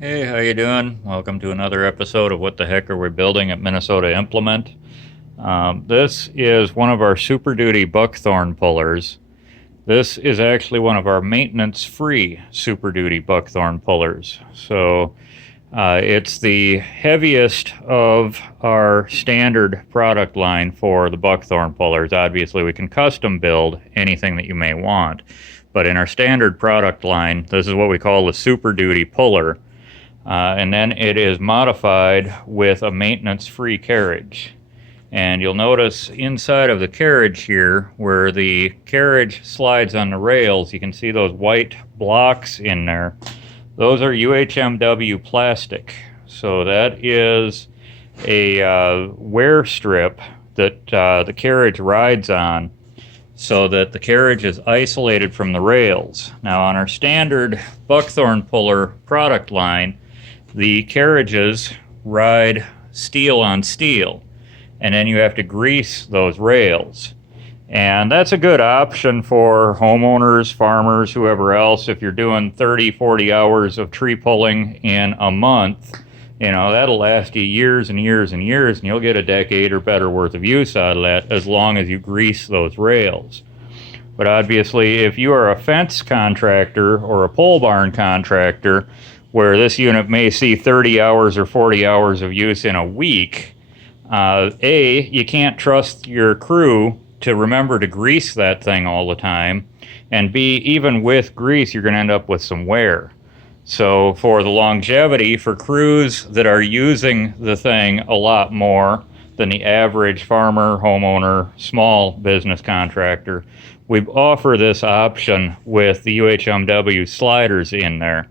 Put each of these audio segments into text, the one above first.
Hey, how you doing? Welcome to another episode of What the Heck Are We Building at Minnesota Implement. This is one of our Super Duty buckthorn pullers. This is actually one of our maintenance-free Super Duty buckthorn pullers. It's the heaviest of our standard product line for the buckthorn pullers. Obviously, we can custom build anything that you may want. But in our standard product line, this is what we call the Super Duty puller. And then it is modified with a maintenance-free carriage. And you'll notice inside of the carriage here, where the carriage slides on the rails, you can see those white blocks in there. Those are UHMW plastic. So that is a wear strip that the carriage rides on, so that the carriage is isolated from the rails. Now on our standard buckthorn puller product line, the carriages ride steel on steel, and then you have to grease those rails. And that's a good option for homeowners, farmers, whoever else. If you're doing 30, 40 hours of tree pulling in a month, that'll last you years and years and years, and you'll get a decade or better worth of use out of that as long as you grease those rails. But obviously, if you are a fence contractor or a pole barn contractor, where this unit may see 30 hours or 40 hours of use in a week, you can't trust your crew to remember to grease that thing all the time, and B, even with grease, you're going to end up with some wear. So for the longevity, for crews that are using the thing a lot more than the average farmer, homeowner, small business contractor, we offer this option with the UHMW sliders in there,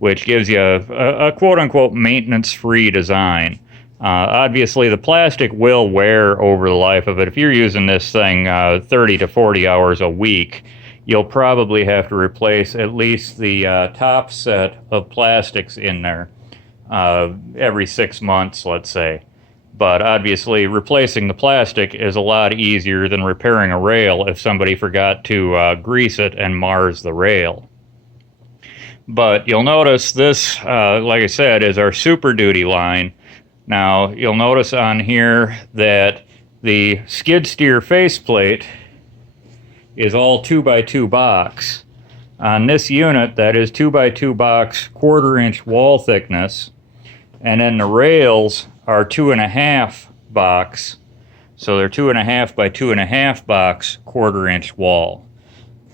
which gives you a quote-unquote maintenance-free design. Obviously, the plastic will wear over the life of it. If you're using this thing 30 to 40 hours a week, you'll probably have to replace at least the top set of plastics in there every 6 months, let's say. But obviously, replacing the plastic is a lot easier than repairing a rail if somebody forgot to grease it and mars the rail. But you'll notice this, like I said, is our Super Duty line. Now, you'll notice on here that the skid steer faceplate is all 2x2 box. On this unit, that is 2x2 box, 1/4-inch wall thickness. And then the rails are 2.5 box. So they're 2.5 by 2.5 box, 1/4-inch wall.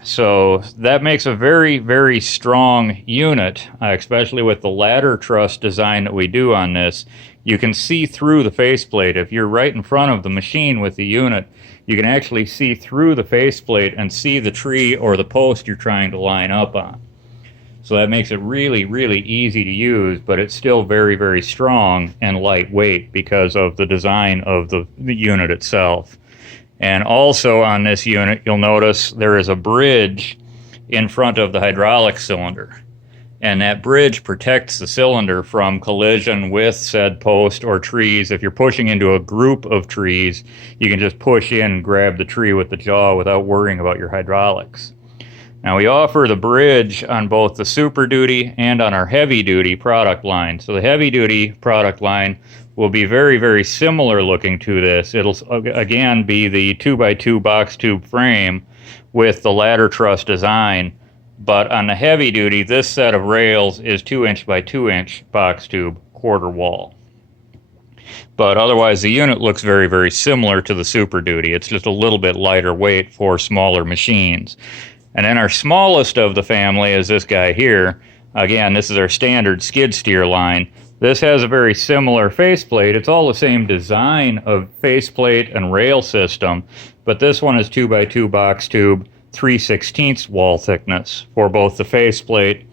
So that makes a very, very strong unit, especially with the ladder truss design that we do on this. You can see through the faceplate. If you're right in front of the machine with the unit, you can actually see through the faceplate and see the tree or the post you're trying to line up on. So that makes it really, really easy to use, but it's still very, very strong and lightweight because of the design of the unit itself. And also on this unit, you'll notice there is a bridge in front of the hydraulic cylinder. And that bridge protects the cylinder from collision with said post or trees. If you're pushing into a group of trees, you can just push in and grab the tree with the jaw without worrying about your hydraulics. Now, we offer the bridge on both the Super Duty and on our Heavy Duty product line. So the Heavy Duty product line will be very, very similar looking to this. It'll, again, be the 2x2 box tube frame with the ladder truss design. But on the Heavy Duty, this set of rails is 2-inch by 2-inch box tube, 1/4 wall. But otherwise, the unit looks very, very similar to the Super Duty. It's just a little bit lighter weight for smaller machines. And then our smallest of the family is this guy here. Again, this is our standard skid steer line. This has a very similar faceplate. It's all the same design of faceplate and rail system, but this one is 2x2 box tube, 3/16 wall thickness for both the faceplate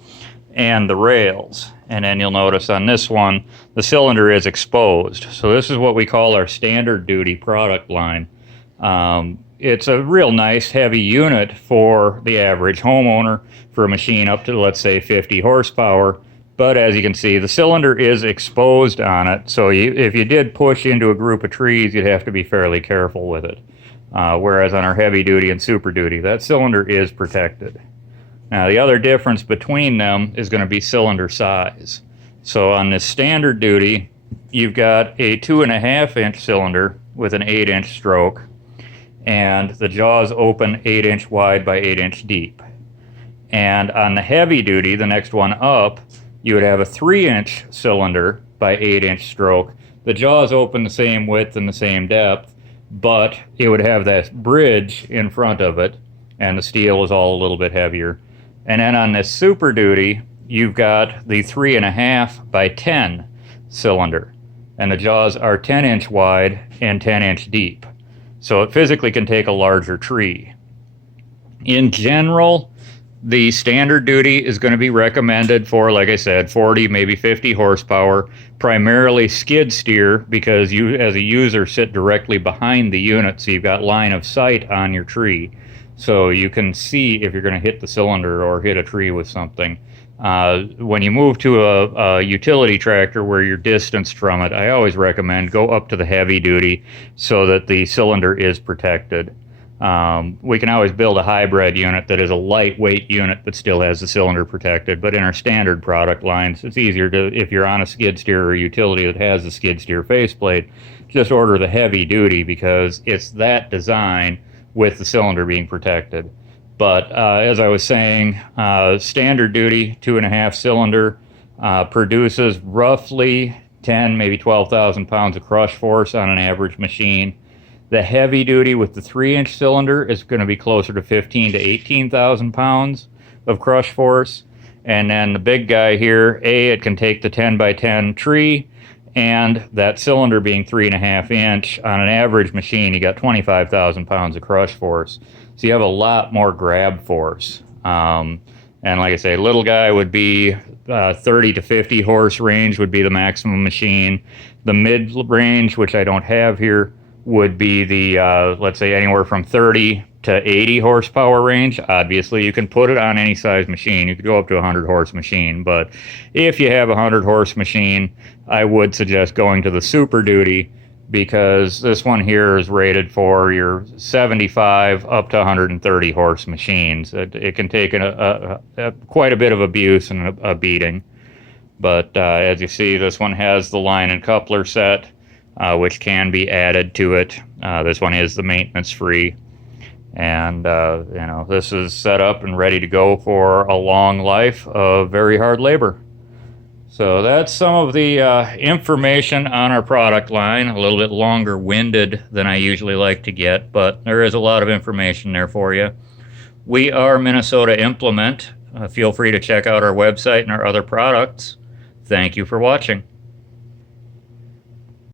and the rails. And then you'll notice on this one, the cylinder is exposed. So this is what we call our standard duty product line. It's a real nice heavy unit for the average homeowner for a machine up to, let's say, 50 horsepower. But as you can see, the cylinder is exposed on it. So if you did push into a group of trees, you'd have to be fairly careful with it. Whereas on our heavy duty and super duty, that cylinder is protected. Now, the other difference between them is going to be cylinder size. So on this standard duty, you've got a 2.5-inch cylinder with an 8-inch stroke, and the jaws open 8-inch wide by 8-inch deep. And on the heavy duty, the next one up, you would have a 3-inch cylinder by 8-inch stroke. The jaws open the same width and the same depth, but it would have that bridge in front of it, and the steel is all a little bit heavier. And then on this Super Duty, you've got the 3.5 by 10 cylinder, and the jaws are 10-inch wide and 10-inch deep. So it physically can take a larger tree. In general, the standard duty is going to be recommended for, like I said, 40, maybe 50 horsepower, primarily skid steer, because you as a user sit directly behind the unit, so you've got line of sight on your tree. So you can see if you're going to hit the cylinder or hit a tree with something. When you move to a utility tractor where you're distanced from it, I always recommend go up to the heavy duty so that the cylinder is protected. We can always build a hybrid unit that is a lightweight unit but still has the cylinder protected, but in our standard product lines, it's easier to, if you're on a skid steer or utility that has the skid steer faceplate, just order the heavy duty because it's that design with the cylinder being protected. But as I was saying, standard duty 2.5 cylinder produces roughly 10, maybe 12,000 pounds of crush force on an average machine. The heavy duty with the 3-inch cylinder is going to be closer to 15 to 18,000 pounds of crush force. And then the big guy here, it can take the 10 by 10 tree, and that cylinder being 3.5 inch on an average machine, you got 25,000 pounds of crush force. So you have a lot more grab force. And like I say, little guy would be 30 to 50 horse range would be the maximum machine. The mid range, which I don't have here, would be the, let's say, anywhere from 30 to 80 horsepower range. Obviously, you can put it on any size machine. You could go up to a 100 horse machine, but if you have a 100 horse machine, I would suggest going to the Super Duty, because this one here is rated for your 75 up to 130 horse machines. It can take quite a bit of abuse and a beating. But as you see, this one has the line and coupler set, which can be added to it. This one is the maintenance free. And, this is set up and ready to go for a long life of very hard labor. So that's some of the information on our product line. A little bit longer winded than I usually like to get, but there is a lot of information there for you. We are Minnesota Implement. Feel free to check out our website and our other products. Thank you for watching.